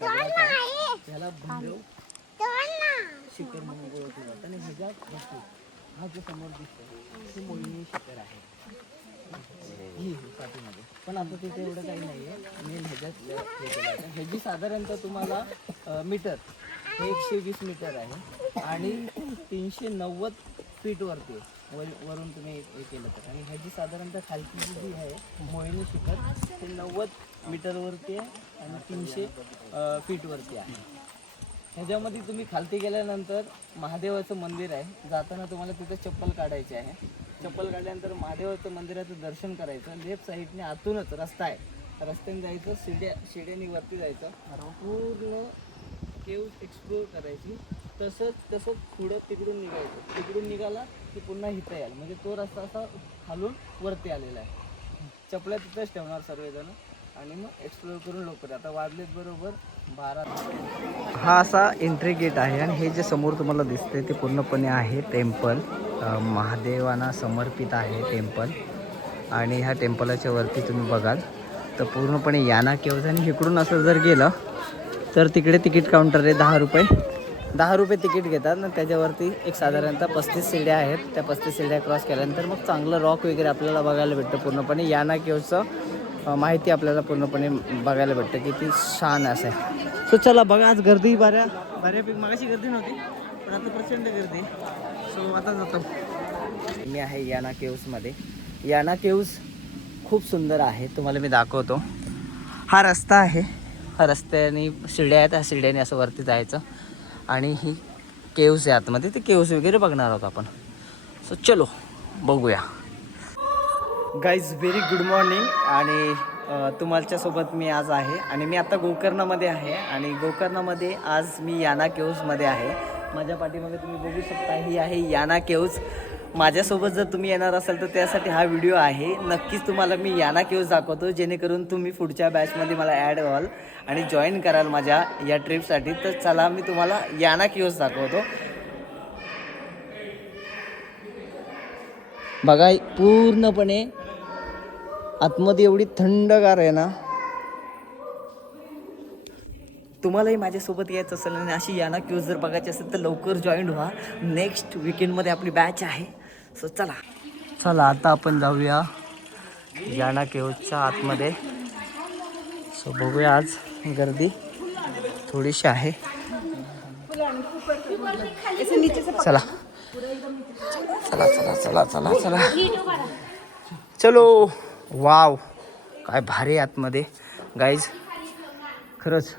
त्याला भैरव शिखर म्हणून ओळखलं जातं आणि ह्याच्यात वस्तू हा जो समोर दिसतो ही मोहिनी शिखर आहे ही पण आता. तिथे एवढं काही नाही आहे मेन ह्याच्यात हे ह्याची साधारणतः तुम्हाला मीटर. हे एकशे वीस मीटर आहे. आणि तीनशे नव्वद फीट वरती आहे. वर वरून तुम्ही हे केलं तर. आणि ह्याची साधारणतः खालची जी जी आहे मोहिनी शिखर ते नव्वद मीटरवरती आहे आणि तीनशे फीटवरती आहे. ह्याच्यामध्ये तुम्ही खालती गेल्यानंतर महादेवाचं मंदिर आहे. जाताना तुम्हाला तिथं चप्पल काढायची आहे. चप्पल काढल्यानंतर महादेवाचं मंदिराचं दर्शन करायचं. लेफ्ट साईडने आतूनच रस्ता आहे. रस्त्याने जायचं शिड्या शिड्याने वरती जायचं. पूर्ण केव्ह एक्सप्लोर करायची. तसंच तसंच पुढं तिकडून निघायचं. तिकडून निघाला की पुन्हा इथं यायला. म्हणजे तो रस्ता असा खालून वरती आलेला आहे. चपल्या तिथंच ठेवणार सर्वजण. आणि मग एक्सप्लोर करून लवकर. आता वाजलेत बरोबर बारा. हा असा एंट्री गेट आहे आणि हे जे समोर तुम्हाला दिसते ते पूर्णपणे आहे टेम्पल महादेवांना समर्पित आहे टेम्पल आणि ह्या टेम्पलाच्या वरती तुम्ही बघाल तर पूर्णपणे याना केव्ज. आणि इकडून असं जर गेलं तर तिकडे तिकीट काउंटर आहे दहा रुपये. दहा रुपये तिकीट घेतात ना त्याच्यावरती एक साधारणतः पस्तीस शिड्या आहेत. त्या पस्तीस शिड्या क्रॉस केल्यानंतर मग चांगलं रॉक वगैरे आपल्याला बघायला भेटतं पूर्णपणे. याना केव्जचं माहिती आपल्याला पूर्णपणे बघायला भेटतं की ती छान असं आहे. सो चला बघा आज गर्दी बऱ्या बऱ्यापैकी मागाशी गर्दी नव्हती पण आता प्रचंड गर्दी सो आता जातो. मी आहे याना केव्समध्ये. याना केव्स खूप सुंदर आहे तुम्हाला मी दाखवतो. हा रस्ता आहे. हा रस्त्याने शिड्या आहेत ह्या शिड्याने असं वरती जायचं. आणि ही केव्स आहे आतमध्ये ते केव्स वगैरे बघणार आहोत आपण. सो चलो बघूया. गाईज व्हेरी गुड मॉर्निंग आणि तुम्हालाच्यासोबत मी आज आहे. आणि मी आता गोकर्णामध्ये आहे. आणि गोकर्णामध्ये आज मी याना केव्समध्ये आहे. माझ्या पाठीमागे तुम्ही बघू शकता ही आहे याना केव्स माझ्यासोबत जर तुम्ही येणार असाल तर त्यासाठी हा व्हिडिओ आहे. नक्कीच तुम्हाला मी याना केव्स दाखवतो जेणेकरून तुम्ही पुढच्या बॅचमध्ये मला ॲड व्हाल आणि जॉईन कराल माझ्या या ट्रिपसाठी तर चला मी तुम्हाला याना केव्स दाखवतो. बघा पूर्णपणे आतमध्ये एवढी थंडगार आहे ना. तुम्हालाही माझ्यासोबत यायचं असेल आणि अशी याना क्यूज जर बघायची असेल तर लवकर जॉईन व्हा. नेक्स्ट विकेंडमध्ये आपली बॅच आहे. सो चला. चला आता आपण जाऊया याना केव्हच्या आतमध्ये. सो बघूया आज गर्दी थोडीशी आहे. चला. चला चला चला चला चला. चलो. वाव काय भारी आहे आतमध्ये. गाईज खरंच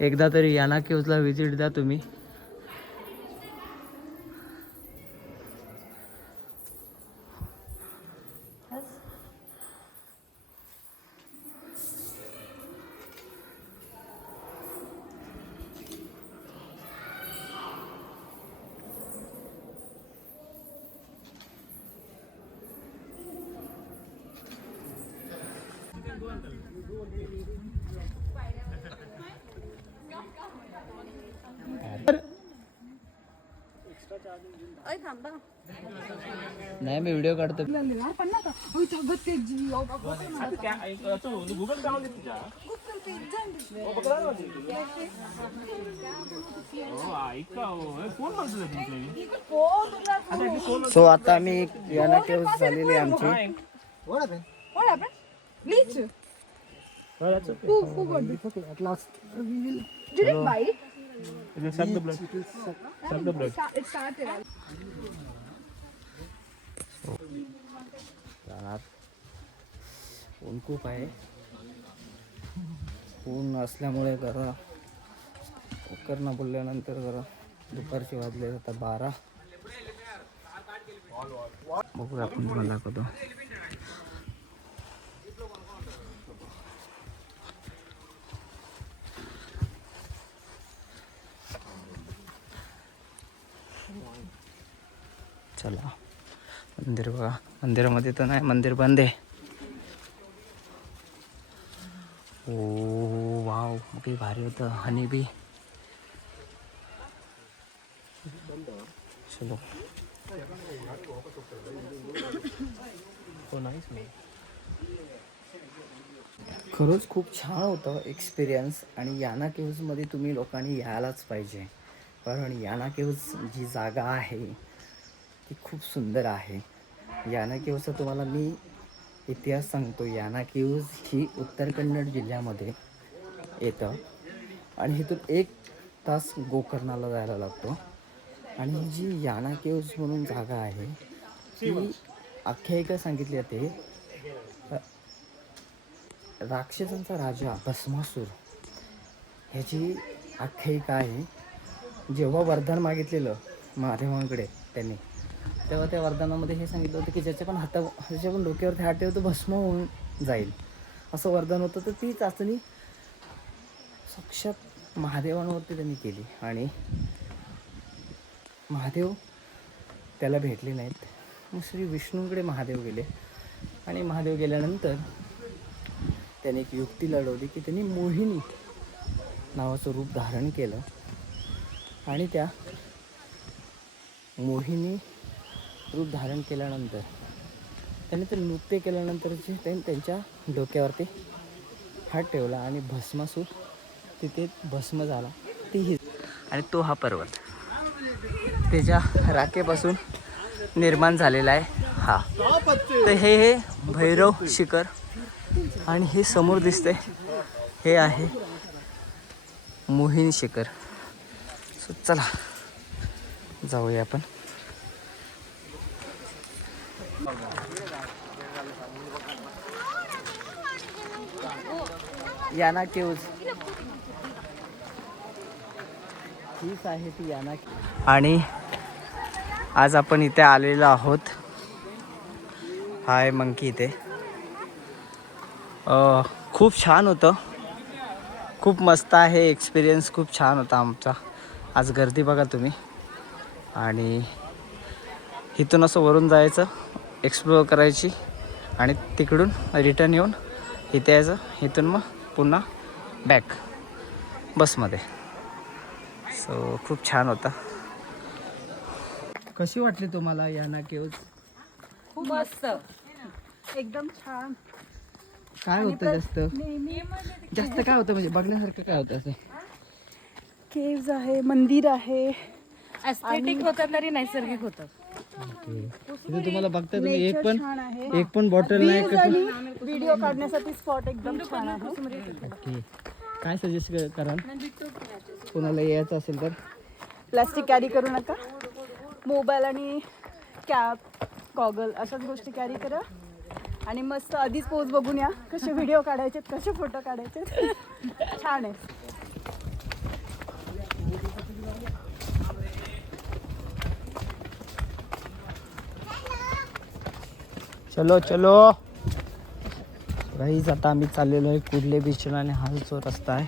एकदा तरी याना केव्जला व्हिजिट द्या तुम्ही. नाही मी व्हिडिओ काढतो. सो आता आम्ही याना केव्ज झालेली आमची? What ऊन खूप आहे ऊन असल्यामुळे जरा करणं बोलल्यानंतर जरा दुपारचे वाजले आता बारा बघूया आपण तुम्हाला दाखवतो चला. मंदिर बघा. मंदिरामध्ये तर नाही मंदिर बंद आहे. ओ वाव किती भारी होतं. Honey bee. चलो. खरंच खूप छान होतं एक्सपिरियन्स आणि याना केव्जमध्ये तुम्ही लोकांनी यायलाच पाहिजे. कारण याना केव्ज जी जागा आहे ती खूप सुंदर आहे. याना केव्जचा तुम्हाला मी इतिहास सांगतो. याना केव्ज ही उत्तर कन्नड जिल्ह्यामध्ये येतं. आणि इथून एक तास गोकर्णाला जायला लागतो. आणि जी याना केव्ज म्हणून जागा आहे ती आख्यायिका सांगितली जाते. राक्षसांचा राजा भस्मासूर ह्याची आख्यायिका आहे जेव्हा वरदान मागितलेलं महादेवांकडे त्यांनी तेव्हा त्या वरदानामध्ये हे सांगितलं होतं की ज्याच्या पण हाता ज्याच्या पण डोक्यावरती हात ठेवतो भस्म होऊन जाईल. असं वरदान होतं. तर ती चाचणी साक्षात महादेवांवरती त्यांनी केली. आणि महादेव त्याला भेटले नाहीत. मग श्री विष्णूंकडे महादेव गेले. आणि महादेव गेल्यानंतर त्याने एक युक्ती लढवली की त्यांनी मोहिनी नावाचं रूप धारण केलं. आणि त्या मोहिनी रूप धारण केल्यानंतर त्यांनी ते नृत्य केल्यानंतर जे त्यांच्या डोक्यावरती हात ठेवला आणि भस्मासूर तिथे भस्म झाला. तीही. आणि तो हा पर्वत. त्याच्या राखेपासून निर्माण झालेला आहे हा. तर हे हे भैरव शिखर आणि हे समोर दिसते हे आहे मोहिनी शिखर. सो चला. जाऊया आपण. याना केव्ज. हीच आहे ती याना आणि आज आपण इथे आलेलो आहोत. हाय मंकी इथे. खूप छान होतं. खूप मस्त आहे एक्सपिरियन्स खूप छान होता आमचा. आज गर्दी बघा तुम्ही. आणि इथून असं वरून जायचं. एक्सप्लोअर करायची आणि तिकडून रिटर्न येऊन इथे यायचं. इथून मग पुन्हा बॅक बसमध्ये सो खूप छान होता. कशी वाटली तुम्हाला या ना केव्ज? खूप मस्त. एकदम छान. काय होतं जास्त? जास्त काय होतं? म्हणजे बघण्यासारखं काय होतं असं? केव्ज आहे मंदिर आहे. होतं तरी नैसर्गिक होतं इथे तुम्हाला बघता तुम्ही एक पण एक पण बॉटल नाही व्हिडिओ काढण्यासाठी स्पॉट एकदम छान आहे. ओके. काय सजेस्ट कराल? कोणाला यायचं असेल तर. प्लास्टिक कॅरी करू नका. मोबाईल आणि कॅप गॉगल अशाच गोष्टी कॅरी करा. आणि मस्त आधीच पोज बघून या. कसे व्हिडिओ काढायचे कसे फोटो काढायचे छान आहे. चलो चलो. राईज आता आम्ही चाललेलो आहे कुर्ले बीचला आणि हा जो रस्ता आहे.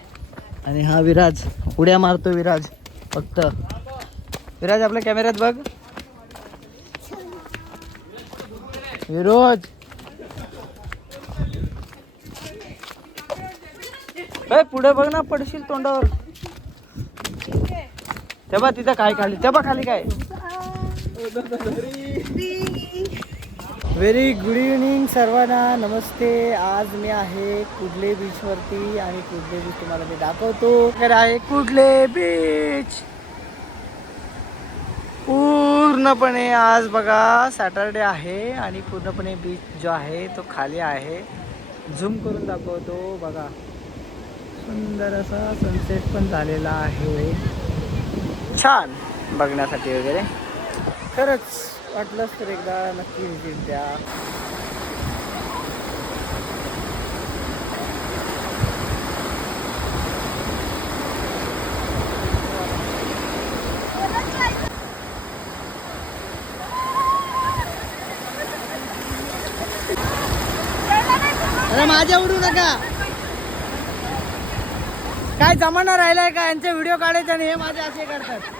आणि हा विराज उड्या मारतो विराज. फक्त. विराज आपल्या कॅमेऱ्यात बघ. विरोज. काय पुढे बघ ना पडशील तोंडावर. तेव्हा तिथं काय खाली तेव्हा खाली काय? व्हेरी गुड इव्हनिंग सर्वांना. नमस्ते. आज मी आहे कुडले बीचवरती आणि कुडले बीच तुम्हाला मी दाखवतो. तर आहे कुडले बीच पूर्णपणे आज बघा सॅटरडे आहे आणि पूर्णपणे बीच जो आहे तो खाली आहे. झूम करून दाखवतो. बघा. सुंदर असा सनसेट पण झालेला आहे. छान बघण्यासाठी वगैरे. खरंच वाटलंच तर एकदा नक्की व्हिजिट द्या. अरे माझ्या उडू नका. काय जमाना राहिलाय का? यांचे व्हिडिओ काढायचे आणि हे माझे असे करतात.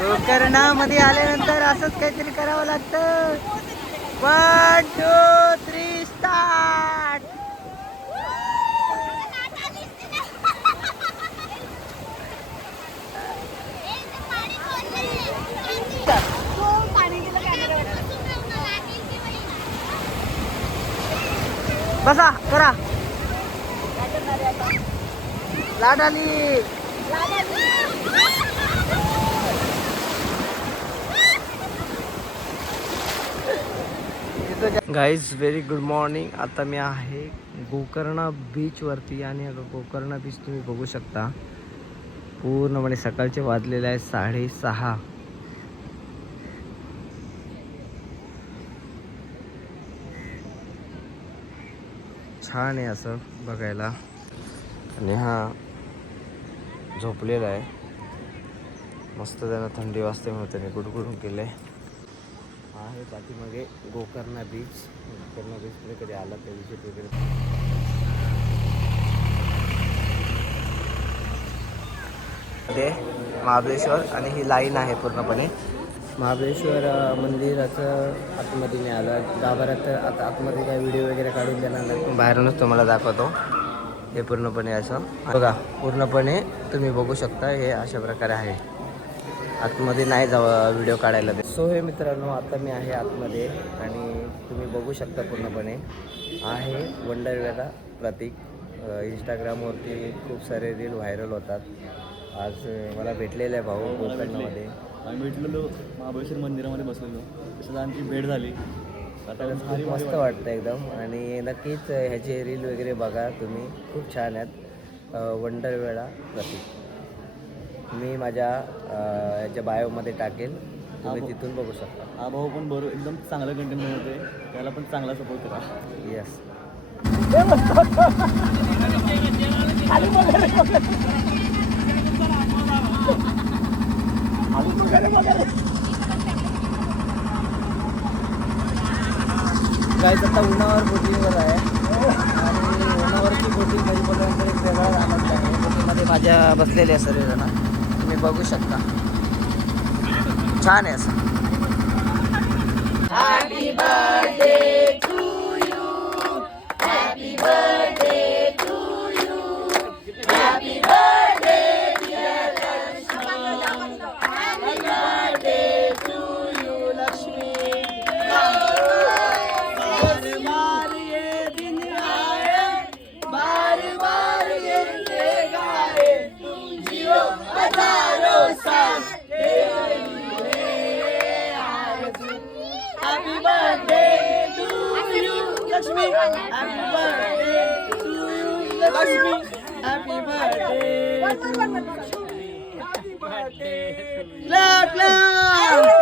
गोकर्णामध्ये आल्यानंतर असंच काहीतरी करावं लागतं. वन टू थ्री स्टार्ट बसा करा. लाट आली. गाईज व्हेरी गुड मॉर्निंग आता मी आहे गोकर्णा बीचवरती आणि गोकर्णा बीच तुम्ही बघू शकता. पूर्णपणे सकाळचे वाजलेले आहे साडेसहा. छान आहे असं बघायला. आणि हा झोपलेला आहे. मस्त त्यांना थंडी वाजते म्हणून त्याने गुडगुडून केलं आहे आहे पाठीमागे गोकर्णा बीच गोकर्णा बीचकडे कधी आला त्या विषय वगैरे? ते महाबळेश्वर आणि ही लाईन आहे पूर्णपणे. महाबळेश्वर मंदिराचं आतमध्ये मी आलं. गाभाऱ्यात आता आतमध्ये काय व्हिडिओ वगैरे काढून देणार नाही. बाहेरूनच तुम्हाला दाखवतो. हे पूर्णपणे असं. बघा पूर्णपणे तुम्ही बघू शकता हे अशा प्रकारे आहे. आतमध्ये नाही जावं व्हिडिओ काढायला ते सो हे मित्रांनो आता मी आहे आतमध्ये आणि तुम्ही बघू शकता पूर्णपणे. आहे वंडरवेला प्रतीक. इंस्टाग्रामवरती खूप सारे रील व्हायरल होतात. आज मला भेटलेलं आहे भाऊ गोकर्णामध्ये. आम्ही भेटलेलो महाबळेश्वर मंदिरामध्ये बसलेलो. तसंच आमची भेट झाली. मस्त वाटतं. एकदम. आणि नक्कीच ह्याचे रील वगैरे बघा तुम्ही. खूप छान आहेत. वंडरवेळा प्रतीक. मी माझ्या याच्या बायोमध्ये टाकेल. तुम्ही तिथून बघू शकता. हा भाऊ पण बरोबर एकदम चांगलं कंटेंट बनवते त्याला पण चांगला सपोर्ट करा. येस गाईज आता उन्हावर बोटिंगवर आहे. आणि उन्हावरची बोटिंग कधी बघल्यानंतर एक वेगळाच आनंद आहे? बोटिंगमध्ये माझ्या बसलेले आहे सर्वजण. तुम्ही बघू शकता. छान आहे असं. Hassan. Happy birthday to you, Happy birthday to you, Happy birthday to you. Clap, clap.